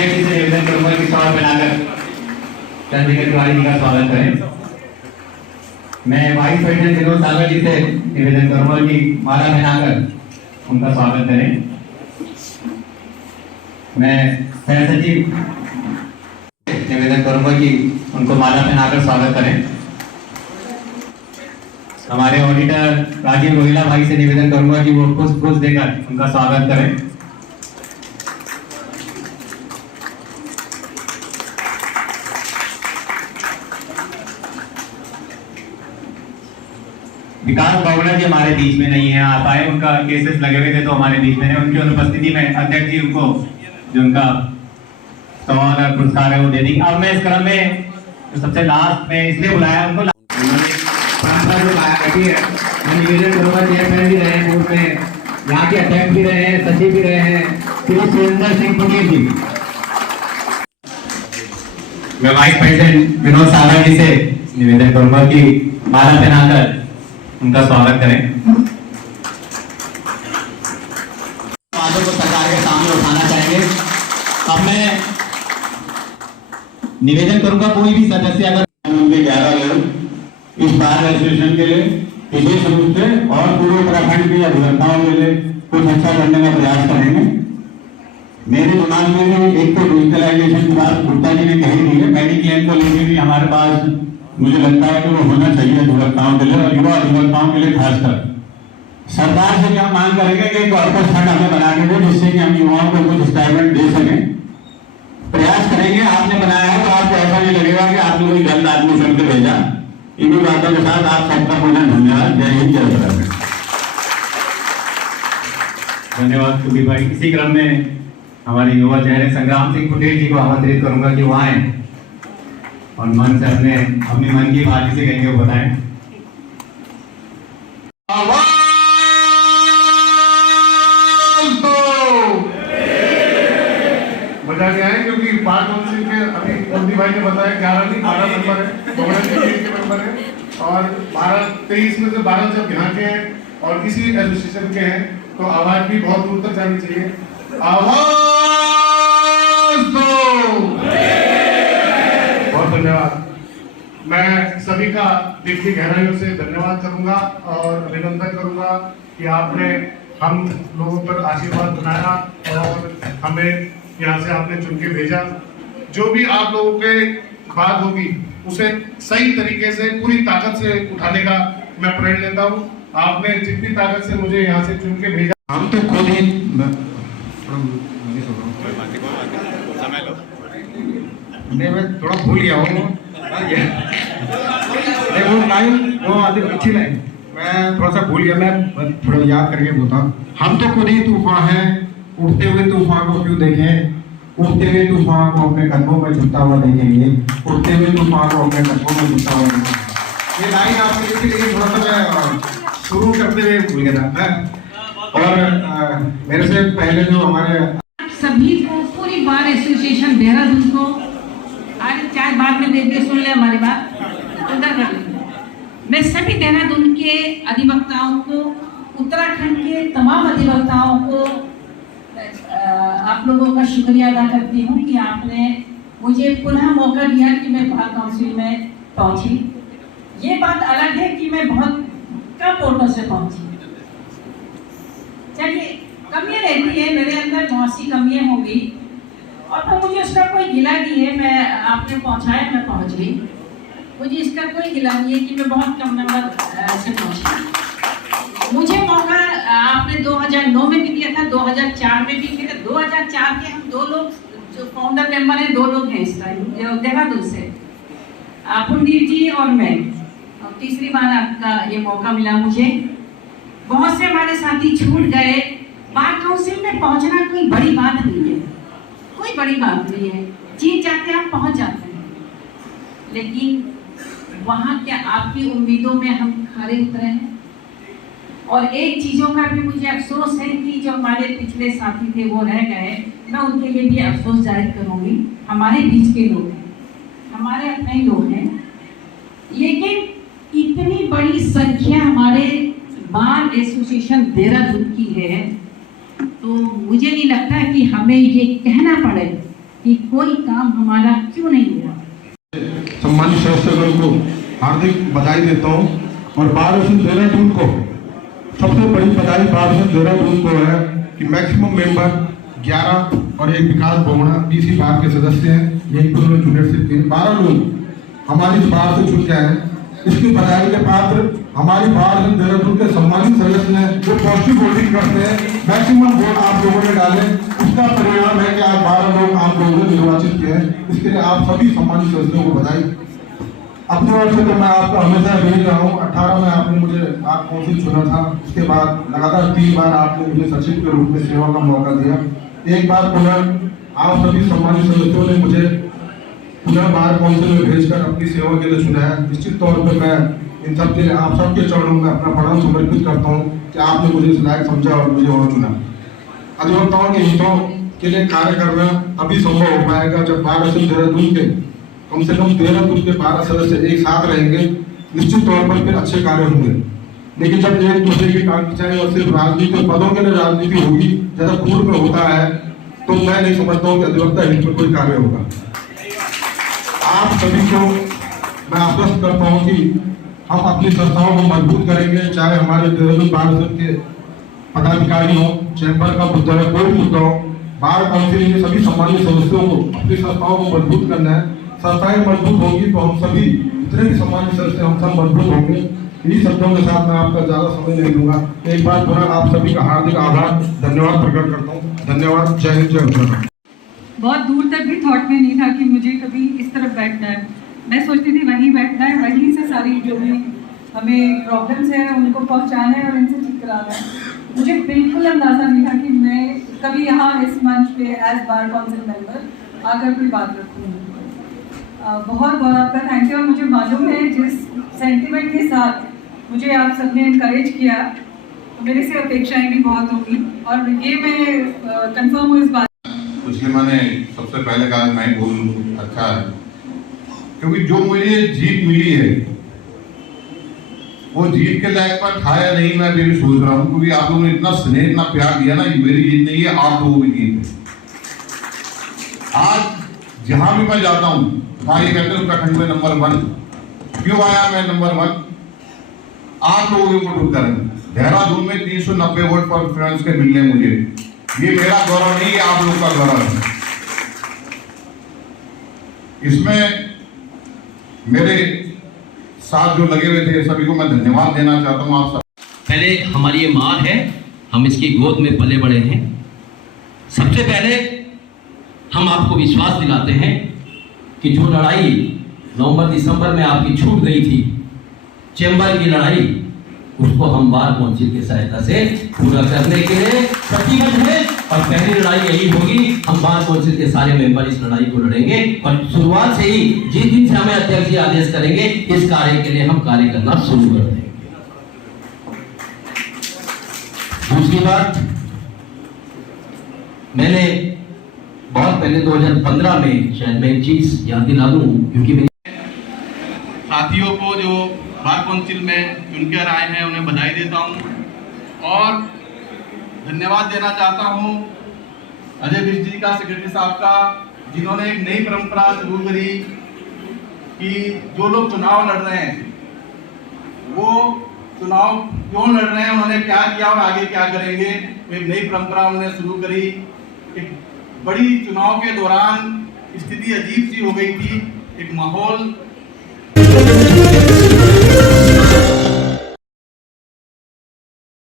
अध्यक्ष जी से निवेदन करूंगा कि सवाल बनाकर चंद्रिका तिवारी जी का स्वागत करें। मैं वाइस प्रेसिडेंट विनोद सागर जी से निवेदन करूंगा कि माला पहनाकर उनका स्वागत करें। मैं सह सचिव निवेदन करूंगा कि उनको माला पहनाकर स्वागत करें। हमारे ऑडिटर राजीव रोहिला भाई से निवेदन करूंगा कि वो पुष्प देकर उनका स्वागत करें। विकास बावड़ा जी हमारे बीच में नहीं है, आप आए, उनका केसेस लगे हुए थे तो हमारे बीच में है। उनकी अनुपस्थिति में अध्यक्ष जी उनको जो उनका सवाल और पुरस्कार है वो दे देंगे। अब मैं इस क्रम में जो सबसे लास्ट में इसलिए बुलाया उनको, मैं निवेदन करूंगा चेयरमैन भी रहे हैं, ग्रुप में यहाँ के अध्यक्ष भी रहे हैं, सचिव भी रहे हैं, श्री सुरेंद्र सिंह पटेल जी। मैं वाइस प्रेसिडेंट विनोद सागर जी से निवेदन करूंगा कि माला पहनाकर उनका स्वागत करें। बातों को सरकार के सामने उठाना चाहेंगे। अब मैं निवेदन करूंगा कोई भी सदस्य अगर 11 लोग इस बार एसोसिएशन के लिए विशेष रूप से और पूरे उत्तराखंड के अभियंताओं के लिए कुछ अच्छा करने का प्रयास करेंगे। मेरे दिमाग में भी एक तो डिजिटलाइजेशन की बात गुप्ता जी ने कही थी है, मेडिक्लेम को लेकर भी हमारे पास मुझे लगता है कि वो होना चाहिए अधिवक्ताओं के लिए और युवा अधिवक्ताओं के लिए खासकर। सरकार से क्या मांग करेंगे कि कॉर्पोरेट फंड हमें बना के दे जिससे कि हम युवाओं को कुछ स्टाइपेंड दे सकें। प्रयास करेंगे। आपने बनाया है तो आपको ऐसा नहीं लगेगा कि आपने कोई गलत आदमी चुन के भेजा। इन्हीं बातों के साथ आप सबका पूर्ण धन्यवाद। जय हिंद, जय भारत। धन्यवाद सुबीर भाई। इसी क्रम में हमारे युवा चेहरे संग्राम सिंह पटेल जी को आमंत्रित करूंगा कि वो आए और मन से अपने मन की बात से कहेंगे वो बताएं। बजा के आए क्योंकि बार काउंसिल के अभी मोदी भाई ने बताया 11 नहीं 12 मेंबर है, के मेंबर है और 23 में से 12 जब यहाँ के हैं और इसी एसोसिएशन के हैं तो आवाज भी बहुत दूर तक जानी चाहिए। आवाज दो। बहुत धन्यवाद। मैं सभी का दिल की गहराइयों से धन्यवाद करूंगा और अभिनंदन करूंगा कि आपने हम लोगों पर आशीर्वाद बनाया और हमें यहाँ से आपने चुन के भेजा। जो भी आप लोगों के बात होगी उसे सही तरीके से पूरी ताकत से उठाने का मैं प्रण लेता हूँ। आपने जितनी ताकत से मुझे यहाँ से चुन के भेजा, हम तो खुद ही मैं थोड़ा भूल गया हूँ वो लाइन, वो अच्छी लाइन मैं थोड़ा सा भूल गया। मैं थोड़ा याद करके बोलता हूँ। हम तो खुद ही तूफान हैं, उठते हुए तूफान को क्यों देखें, उठते हुए तूफान को अपने कदमों में झुकता हुआ देखेंगे, उठते हुए तूफान को अपने कदमों में झुकता हुआ देखेंगे। ये लाइन आपके लिए थोड़ा सा मैं शुरू करते हुए भूल गया था। और मेरे से पहले जो हमारे सभी को पूरी बार एसोसिएशन देहरादून को आज चार बाद में देख के सुन ले हमारी बात उधर कर लेंगे। मैं सभी देहरादून के अधिवक्ताओं को, उत्तराखंड के तमाम अधिवक्ताओं को आप लोगों का शुक्रिया अदा करती हूँ कि आपने मुझे पुनः मौका दिया कि मैं बार काउंसिल में पहुँची। ये बात अलग है कि मैं बहुत कम वोटों से पहुँची। चलिए, कमियाँ रहती है, मेरे अंदर बहुत सी कमियाँ होंगी और तो मुझे उसका कोई गिला नहीं है। मैं आपने पहुँचाया, मैं पहुँच गई, मुझे इसका कोई गिला नहीं है कि मैं बहुत कम नंबर से पहुँची। मुझे मौका आपने 2009 में भी दिया था, 2004 में भी दिया था। 2004 के हम दो लोग जो फाउंडर मेंबर हैं, दो लोग हैं इस टाइम देहरादून से, पुंडीर जी और मैं, और तीसरी बार आपका ये मौका मिला मुझे। बहुत से हमारे साथी छूट गए। बार काउंसिल में पहुंचना कोई बड़ी बात नहीं है, कोई बड़ी बात नहीं है। जीत जाते हैं, हम पहुंच जाते हैं, लेकिन वहाँ क्या आपकी उम्मीदों में हम खरे उतरे हैं। और एक चीज़ों का भी मुझे अफसोस है कि जो हमारे पिछले साथी थे वो रह गए। मैं उनके लिए भी अफसोस जाहिर करूँगी। हमारे बीच के लोग हैं, हमारे अपने ही लोग हैं, लेकिन इतनी बड़ी संख्या हमारे बार एसोसिएशन देहरादून की है तो मुझे नहीं लगता कि हमें ये कहना पड़े कि कोई काम हमारा क्यों नहीं हुआ। सम्मानित सदस्यगण को हार्दिक बधाई देता हूँ और बार एसोसिएशन देहरादून को सबसे बड़ी बधाई बार एसोसिएशन देहरादून को है कि मैक्सिमम मेंबर 11 और एक विकास बोगड़ा बीसी बार के सदस्य हैं। यही पर उन्होंने जूनियरशिप के 12 लोग हमारी इस बार से चुन के आए। इसकी बधाई के पात्र हमारी बार एसोसिएशन देहरादून के सम्मानित सदस्य हैं जो पॉजिटिव वोटिंग करते हैं। मैक्सिमम वोट आप लोगों ने डाले, उसका परिणाम है कि आप 12 लोग आप लोगों ने निर्वाचित किए हैं। इसके लिए आप सभी सम्मानित सदस्यों को बधाई। अपने ओर से तो मैं आपका हमेशा भेज रहा हूँ। 18 में आपने मुझे आप काउंसिल चुना था, उसके बाद लगातार 3 बार आपने मुझे सचिव के रूप में सेवा का मौका दिया। एक बार पुनः आप सभी सम्मानित सदस्यों ने मुझे पुनः बार काउंसिल में भेजकर अपनी सेवा के लिए चुना है। निश्चित तौर पर मैं इन सब के लिए आप सबके चरणों में अपना प्रणाम समर्पित करता हूँ कि आपने मुझे इस लायक समझा और मुझे और चुना। अधिवक्ताओं के हितों के लिए कार्य करना अभी संभव हो पाएगा जब बार एसोसिएशन देहरादून के कम से कम 13 के 12 सदस्य एक साथ रहेंगे। निश्चित तौर पर फिर अच्छे कार्य होंगे। लेकिन जब एक दूसरे की टांग खिंचाई और सिर्फ राजनीति पदों के लिए राजनीति होगी, जैसा पूर्व में होता है, तो मैं नहीं समझता हूँ कि अधिवक्ता हित में कोई कार्य होगा। आप सभी को मैं आश्वस्त करता हूँ कि हम अपनी संस्थाओं को मजबूत करेंगे, चाहे हमारे देहरादून बार एसोसिएशन के पदाधिकारी हो, चैंबर का मुद्दा है, कोई मुद्दा हो, बार काउंसिल के सभी सम्मानित सदस्यों को अपनी संस्थाओं को मजबूत करना है। संस्थाएं मजबूत होगी तो हम सभी जितने भी सम्मानित सदस्य हम सब मजबूत होंगे। इन्हीं शब्दों के साथ मैं आपका ज्यादा समय नहीं दूंगा। एक बार पुनः आप सभी का हार्दिक आभार धन्यवाद प्रकट करता हूँ। धन्यवाद। जय हिंद, जय उत्तराखंड। बहुत दूर तक भी थॉट में नहीं था कि मुझे कभी इस तरफ बैठना है। मैं सोचती थी वहीं बैठना है, वहीं से सारी जो भी हमें प्रॉब्लम्स हैं उनको पहुंचाना है और इनसे ठीक कराना है। मुझे बिल्कुल अंदाजा नहीं था कि मैं कभी यहाँ इस मंच पे एज बार काउंसिल मेंबर आकर कोई बात रखूँगी। बहुत बहुत आपका थैंक यू। और मुझे मालूम है जिस सेंटिमेंट के साथ मुझे आप सबने इनकरेज किया, मेरे से अपेक्षाएं भी बहुत होंगी और ये मैं कंफर्म हूँ इस बात। इसलिए मैंने सबसे पहले कहा मैं बोलूँ अच्छा है, क्योंकि जो मुझे जीत मिली है वो जीत के लायक पर था या नहीं मैं भी सोच रहा हूँ, क्योंकि आप लोगों ने इतना स्नेह इतना प्यार दिया ना, ये मेरी जीत नहीं है, आप लोगों की जीत है। आज जहां भी मैं जाता हूँ वहां ये कहते हैं उत्तराखंड में नंबर 1 क्यों आया मैं नंबर 1, आप लोगों के वोट करें। देहरादून में 390 वोट पर फ्रेंड्स के मिलने मुझे, ये मेरा गौरव नहीं है, आप लोग का गौरव है। इसमें मेरे साथ जो लगे हुए थे सभी को मैं धन्यवाद देना चाहता हूँ। आप सब पहले हमारी ये माँ है, हम इसकी गोद में पले बड़े हैं। सबसे पहले हम आपको विश्वास दिलाते हैं कि जो लड़ाई नवंबर-दिसंबर में आपकी छूट गई थी, चैम्बर की लड़ाई, उसको हम बार काउंसिल की सहायता से पूरा करने के लिए प्रतिबद्ध हैं। और पहली लड़ाई यही होगी, हम बार काउंसिल के सारे मेंबर इस लड़ाई को लड़ेंगे और शुरुआत से ही जिस दिन से हमें अध्यक्ष जी आदेश करेंगे इस कार्य के लिए हम कार्य करना शुरू कर देंगे। दूसरी बात, मैंने बहुत पहले 2015 में शायद मैं एक चीज याद दिला दूं, क्योंकि साथियों को जो बार काउंसिल में चुनकर आए हैं उन्हें बधाई देता हूं और धन्यवाद देना चाहता हूं अजय बिष्ट जी का, सेक्रेटरी साहब का, जिन्होंने एक नई परंपरा शुरू करी कि जो लोग चुनाव लड़ रहे हैं वो चुनाव क्यों लड़ रहे हैं, उन्होंने क्या किया और आगे क्या करेंगे। एक नई परंपरा उन्होंने शुरू करी। एक बड़ी चुनाव के दौरान स्थिति अजीब सी हो गई थी, एक माहौल